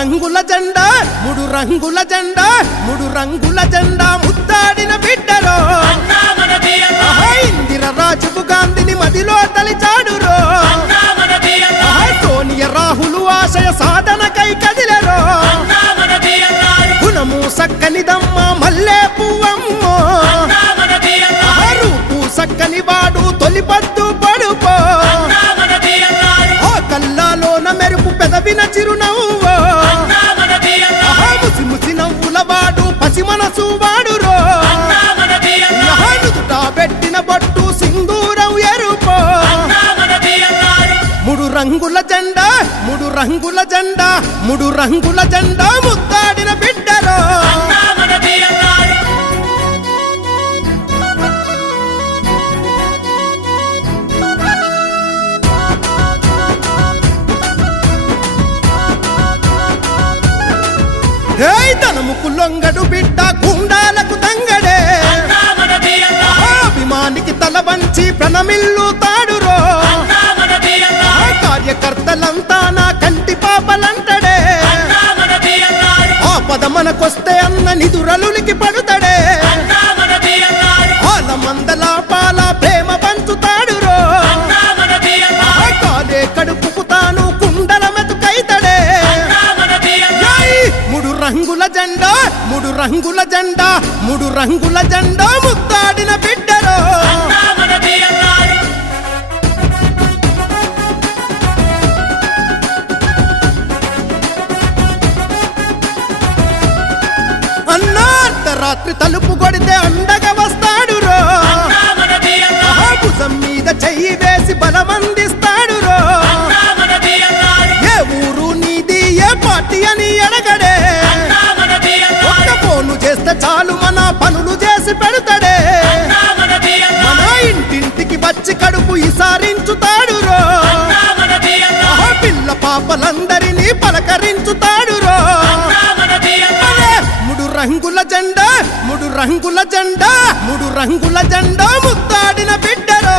రంగుల జెండా మూడు రంగుల జెండా మూడు రంగుల జెండా ముద్దాడిన బిడ్డరో ఇందిర రాజీవ్ గాంధీని మదిలో తలిచాడురో సోనియా రాహులు ఆశయ సాధనకై కదిలరో గుణము సక్కనిదమ్మ మల్లె పువ్వమ్మో రూపు సక్కని వాడు తొలిపద్దు పడుపో కల్లాలోన మెరుపు పెదవిన చిరునవ్వో ముసి ముసి నవ్వుల వాడు పసి మనసు వాడురో నుదుట పెట్టిన బొట్టు సింధూరం ఎరుపో మూడు రంగుల జెండా మూడు రంగుల జెండా మూడు రంగుల జెండా ముద్దాడిన బిడ్డరో ధనముకు లొంగడు బిడ్డ గుండాలకు తంగడే అభిమానికి తల వంచి ప్రణమిల్లు తాడురో కార్యకర్తలంతా నా కంటి పాపలంటడే ఆపద మనకొస్తే అన్న నిదురలునికి పడుతడే ఆల మందల పాల ప్రేమ పంచుతాడురో కాలే కడుపుకు తాను కుండల మెతుకైతడే మూడు రంగుల జెండా మూడు రంగుల జెండా మూడు రంగుల జెండా ముద్దాడిన బిడ్డరో అర్ధరాత్రి తలుపు కొడితే అండగా వస్తాడురో భుజం మీద చెయ్యి వేసి బలమందిస్తాడురో ఏ ఊరు నీది ఏ పార్టీ అని అడగడే ఒక్క ఫోను చేస్తే చాలు మన పనులు చేసి పెడతాడే మన ఇంటింటికి వచ్చి కడుపు ఇసారించుతాడురో పిల్ల పాపలందరినీ పలకరించుతాడురో మూడు రంగుల జెండా మూడు రంగుల జెండా మూడు రంగుల జెండా ముద్దాడిన బిడ్డరో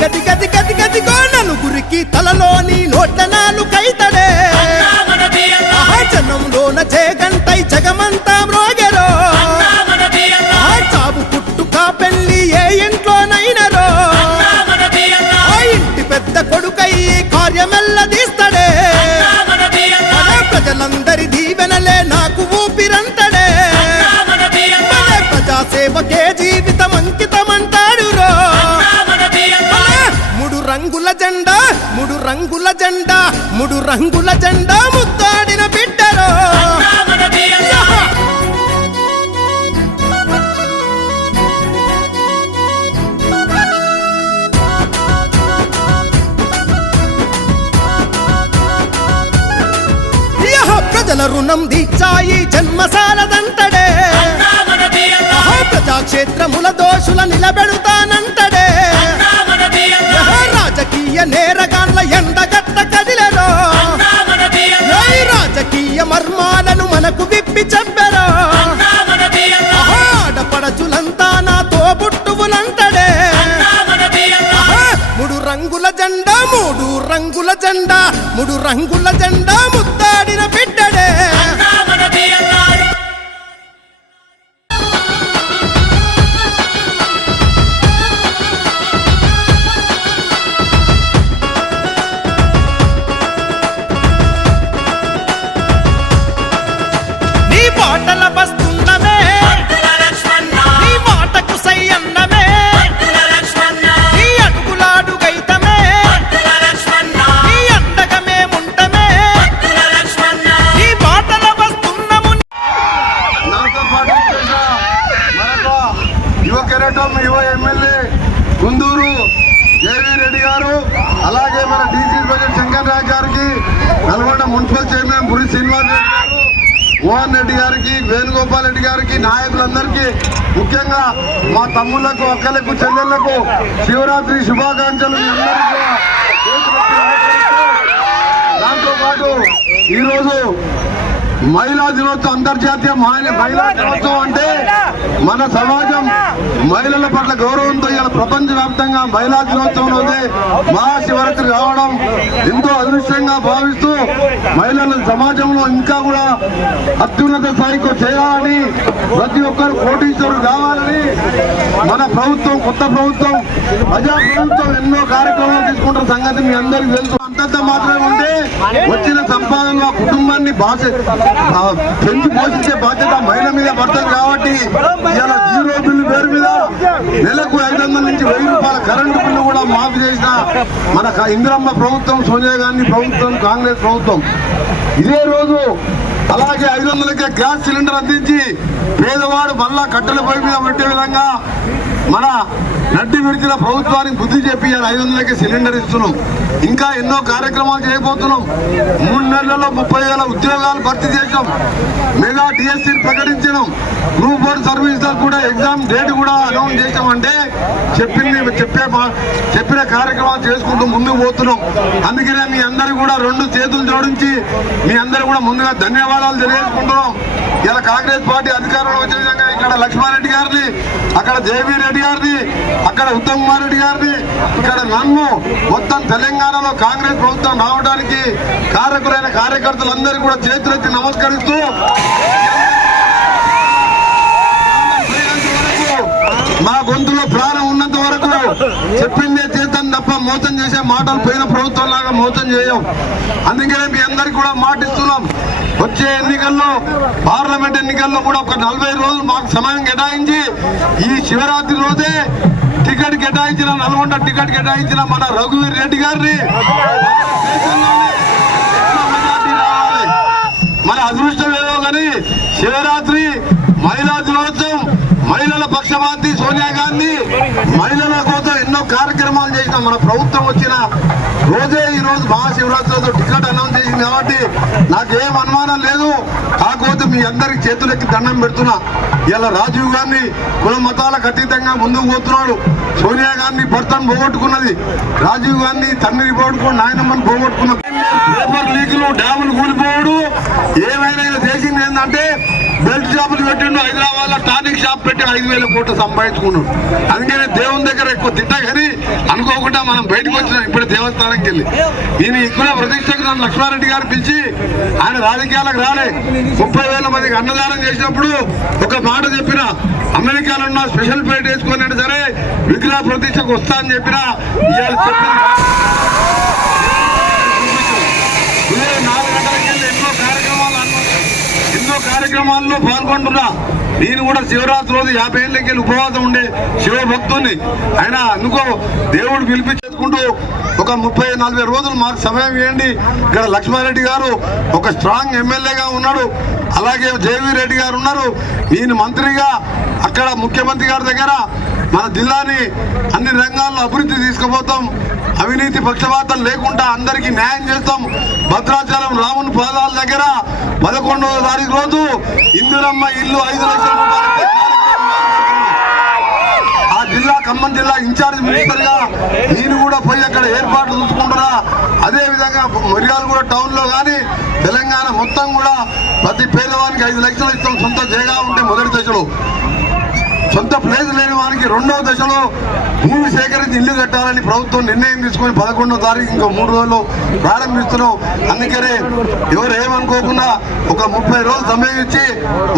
గది గది గది గదిగో నలుగురికి తలలోని నోట్ల నాలుకైతడే జనంలోన జయగంటై జగమంతా మ్రోగెరో చావు పుట్టుక పెళ్లి ఏ ఇంట్లోనైనరో ఇంటి పెద్ద కొడుకై కార్యమెల్లదీస్తడే ప్రజలందరి దీవెనలే నాకు ఊపిరంటడే ప్రజాసేవకే జీవితం అంకితమంటాడురో మూడు రంగుల జెండా మూడు రంగుల జెండా మూడు రంగుల జెండా ముద్దాడిన బిడ్డరో ప్రజల రుణం దీక్షాయి జన్మసాలదంటడే ప్రజాక్షేత్రముల దోషుల నిలబెడుతానంటడే రాజకీయ నేరగాన్ల ఎండగట్ట కదిలెరో రాజకీయ మర్మాలను మనకు విప్పి చెప్పెరో ఆడపడచులంతా నా తోబుట్టువులంటడే మూడు రంగుల జెండా మూడు రంగుల జెండా మూడు రంగుల జెండా ముద్దాడిన బిడ్డడే పాటల వస్తున్నమే నీ మాటకు సై అన్నమే నీ అడుగులాడుగైతమే నీ అండగమే ముంటమే నీ పాటల వస్తున్నము నాతో పాటు మనకు యువ కెరటం యువ ఎమ్మెల్యే గుందూరు జేవీ రెడ్డి గారు అలాగే మన డీసీ బడ్జెట్ శంకర్ రాజ్ గారికి నల్గొండ మున్సిపల్ చైర్మన్ పురి శ్రీనివాస్ రెడ్డి గారు మోహన్ రెడ్డి గారికి వేణుగోపాల్ రెడ్డి గారికి నాయకులందరికీ ముఖ్యంగా మా తమ్ముళ్లకు అక్కలకు చెల్లెళ్లకు శివరాత్రి శుభాకాంక్షలు దాంతో పాటు ఈరోజు మహిళా దినోత్సవం, అంతర్జాతీయ మహిళా దినోత్సవం అంటే మన సమాజం మహిళల పట్ల గౌరవంతో ఇలా ప్రపంచవ్యాప్తంగా మహిళా దినోత్సవం రోజే మహాశివరాత్రి రావడం ఎంతో అదృష్టంగా భావిస్తూ మహిళల సమాజంలో ఇంకా కూడా అత్యున్నత స్థాయికి చేయాలని, ప్రతి ఒక్కరు కోటీశ్వరులు కావాలని మన ప్రభుత్వం, కొత్త ప్రభుత్వం, ప్రజా ప్రభుత్వం ఎన్నో కార్యక్రమాలు తీసుకుంటున్న సంగతి మీ అందరికీ తెలుసు. అంతంత మాత్రమే ఉంటే వచ్చిన సంపాదనలో ఆ కుటుంబాన్ని పెంచి పోషించే బాధ్యత మహిళ మీద పడుతుంది. కాబట్టి ఇలా జీరో బిల్లు పేరు మీద నెలకు 500 నుంచి 1000 రూపాయల కరెంటు బిల్లు కూడా మాఫీ చేసిన మన ఇందిరమ్మ ప్రభుత్వం, సోనియా గాంధీ ప్రభుత్వం, కాంగ్రెస్ ప్రభుత్వం. ఇదే రోజు అలాగే 500కే గ్యాస్ సిలిండర్ అందించి పేదవాడు మళ్ళా కట్టెల పొయ్యి మీద పెట్టే విధంగా మన నడ్డి విడిచిన ప్రభుత్వానికి బుద్ధి చెప్పి 500కే సిలిండర్ ఇస్తున్నాం. ఇంకా ఎన్నో కార్యక్రమాలు చేయబోతున్నాం. 3 నెలల్లో 30,000 ఉద్యోగాలు భర్తీ చేసాం. మెగా డిఎస్సీని ప్రకటించడం, గ్రూప్ 1 సర్వీస్ కూడా ఎగ్జామ్ డేట్ కూడా అనౌన్స్ చేసామంటే చెప్పిన కార్యక్రమాలు చేసుకుంటూ ముందుకు పోతున్నాం. అందుకనే మీ అందరూ కూడా 2 చేతులు జోడించి మీ అందరూ కూడా ముందుగా ధన్యవాదాలు తెలియజేసుకుంటున్నాం. ఇలా కాంగ్రెస్ పార్టీ అధికారంలో వచ్చే విధంగా ఇక్కడ లక్ష్మారెడ్డి గారిని, అక్కడ జేవీ రెడ్డి గారిని, అక్కడ ఉత్తమ్ కుమార్ రెడ్డి గారిని, ఇక్కడ నన్ను మొత్తం తెలంగాణలో కాంగ్రెస్ ప్రభుత్వం రావడానికి కారకులైన కార్యకర్తలందరూ కూడా చేతులెత్తి నమస్కరిస్తూ మా గొంతులో ప్రాణం ఉన్నంత వరకు చెప్పిందే చేద్దాం తప్ప మోసం చేసే మాటలు పోయిన ప్రభుత్వం లాగా మోసం చేయం. అందుకనే మీ అందరికి కూడా మాటిస్తున్నాం. వచ్చే ఎన్నికల్లో, పార్లమెంట్ ఎన్నికల్లో కూడా ఒక 40 రోజులు మాకు సమయం కేటాయించి ఈ శివరాత్రి రోజే టికెట్ కేటాయించిన, నల్గొండ టికెట్ కేటాయించిన మన రఘువీర్ రెడ్డి గారిని రావాలి. మన అదృష్టం ఏదో కానీ శివరాత్రి మహిళా దినోత్సవం, మహిళల పక్షపాతి సోనియా గాంధీ మహిళల కోసం ఎన్నో కార్యక్రమాలు చేసిన మన ప్రభుత్వం వచ్చిన రోజే ఈ రోజు మహాశివరాత్రి రోజు టికెట్ అనౌన్స్ చేసింది. కాబట్టి నాకేం అనుమానం లేదు. కాకపోతే మీ అందరికి చేతులెక్కి దండం పెడుతున్నా. ఇలా రాజీవ్ గాంధీ కుల మతాలకు అతీతంగా ముందుకు పోతున్నాడు. సోనియా గాంధీ భర్తను పోగొట్టుకున్నది, రాజీవ్ గాంధీ తండ్రిని పోగొట్టుకుని నాయనమ్మని పోగొట్టుకున్నది. పేపర్ లీకులు, డ్యాములు కూలిపోవడు, ఏమైనా చేసింది ఏంటంటే బెల్ట్ షాపులు పెట్టిండు. హైదరాబాద్ లో టానిక్ షాప్ పెట్టి 5,000 కోట్లు సంపాదించుకున్నాడు. అందుకనే దేవుని దగ్గర ఎక్కువ తిట్టగని అనుకోకుండా మనం బయటకు వచ్చినాం. ఇప్పుడు దేవస్థానంకి వెళ్ళి నేను ఇక్కడ ప్రతిష్టకు నన్ను లక్ష్మారెడ్డి గారు పిలిచి, ఆయన రాజకీయాలకు రాలే, 30,000 మందికి అన్నదానం చేసినప్పుడు ఒక మాట చెప్పిన, అమెరికాలో ఉన్న స్పెషల్ ప్లేట్ వేసుకున్నాడు సరే విగ్రహ ప్రతిష్టకు వస్తా అని చెప్పిన. ఇవాళ చెప్పిన 4 గంటలకి వెళ్ళి ఎన్నో కార్యక్రమాల్లో పాల్గొంటున్నా. నేను కూడా శివరాత్రి రోజు 50 ఏళ్ళకి వెళ్ళి ఉపవాసం ఉండే శివభక్తుని. ఆయన అందుకో దేవుడు పిలిపించేసుకుంటూ ఒక 30-40 రోజులు మాకు సమయం ఇవ్వండి. ఇక్కడ లక్ష్మారెడ్డి గారు ఒక స్ట్రాంగ్ ఎమ్మెల్యేగా ఉన్నాడు, అలాగే జేవీ రెడ్డి గారు ఉన్నారు. నేను మంత్రిగా అక్కడ ముఖ్యమంత్రి గారి దగ్గర మన జిల్లాని అన్ని రంగాల్లో అభివృద్ధి తీసుకుపోతాం. అవినీతి పక్షపాతం లేకుండా అందరికీ న్యాయం చేస్తాం. భద్రాచలం రాముని పాదాల దగ్గర 11వ తారీఖు రోజు ఇందిరమ్మ ఇల్లు 5 లక్షల రూపాయలకి ఆ జిల్లా ఖమ్మం జిల్లా ఇన్ఛార్జ్ మినిస్టర్ గా నేను కూడా పోయి అక్కడ ఏర్పాట్లు చూసుకుంటున్నా. అదే విధంగా మిర్యాలగూడ టౌన్ లో కానీ తెలంగాణ మొత్తం కూడా ప్రతి పేదవానికి 5 లక్షలు ఇస్తాం. సొంత జేగా ఉంటే మొదటి దశలో, సొంత ప్లేస్ లేని వారికి 2వ దశలో భూమి సేకరించి ఇల్లు కట్టాలని ప్రభుత్వం నిర్ణయం తీసుకొని 11వ తారీఖు ఇంకో 3 రోజుల్లో ప్రారంభిస్తున్నాం. అందుకనే ఎవరు ఏమనుకోకుండా ఒక 30 రోజులు సమయం ఇచ్చి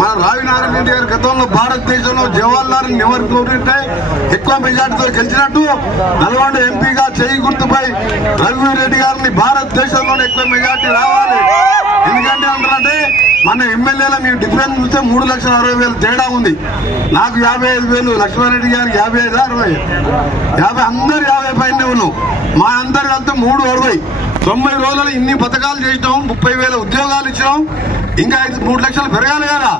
మన రావినారాయణ రెడ్డి గారి గతంలో భారతదేశంలో జవహర్లాల్ నెహ్రూ కోరితే ఎక్కువ మెజార్టీతో గెలిచినట్టు నల్గొండ ఎంపీగా చేయి గుర్తుపై రఘువీర్ రెడ్డి గారిని భారతదేశంలోనే ఎక్కువ మెజార్టీ రావాలి. ఎందుకంటే అంటారంటే మన ఎమ్మెల్యేల మేము డిఫరెన్స్ చూస్తే 3,60,000 తేడా ఉంది. నాకు 55,000, లక్ష్మారెడ్డి గారికి 55, 60, అందరు 50 పైన ఉన్నాం. మా అందరు కలిస్తే 360. 90 రోజులు ఇన్ని పథకాలు చేసినాం, 30,000 ఉద్యోగాలు ఇచ్చినాం. ఇంకా 3 లక్షలు పెరగాలి కదా,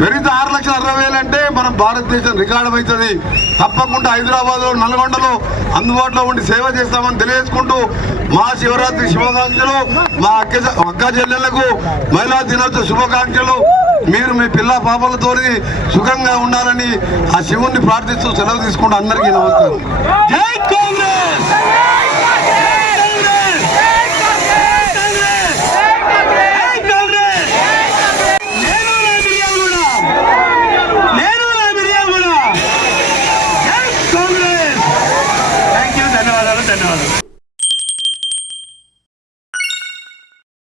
పెరిగితే 6,60,000 అంటే మనం భారతదేశం రికార్డు అవుతుంది. తప్పకుండా హైదరాబాద్లో, నల్గొండలో అందుబాటులో ఉండి సేవ చేస్తామని తెలియజేసుకుంటూ మా శివరాత్రి శుభాకాంక్షలు, మా అక్క చెల్లెళ్లకు మహిళా దినోత్సవ శుభాకాంక్షలు. మీరు మీ పిల్ల పాపలతో సుఖంగా ఉండాలని ఆ శివుణ్ణి ప్రార్థిస్తూ సెలవు తీసుకుంటూ అందరికీ నమస్కారం. జై కాంగ్రెస్.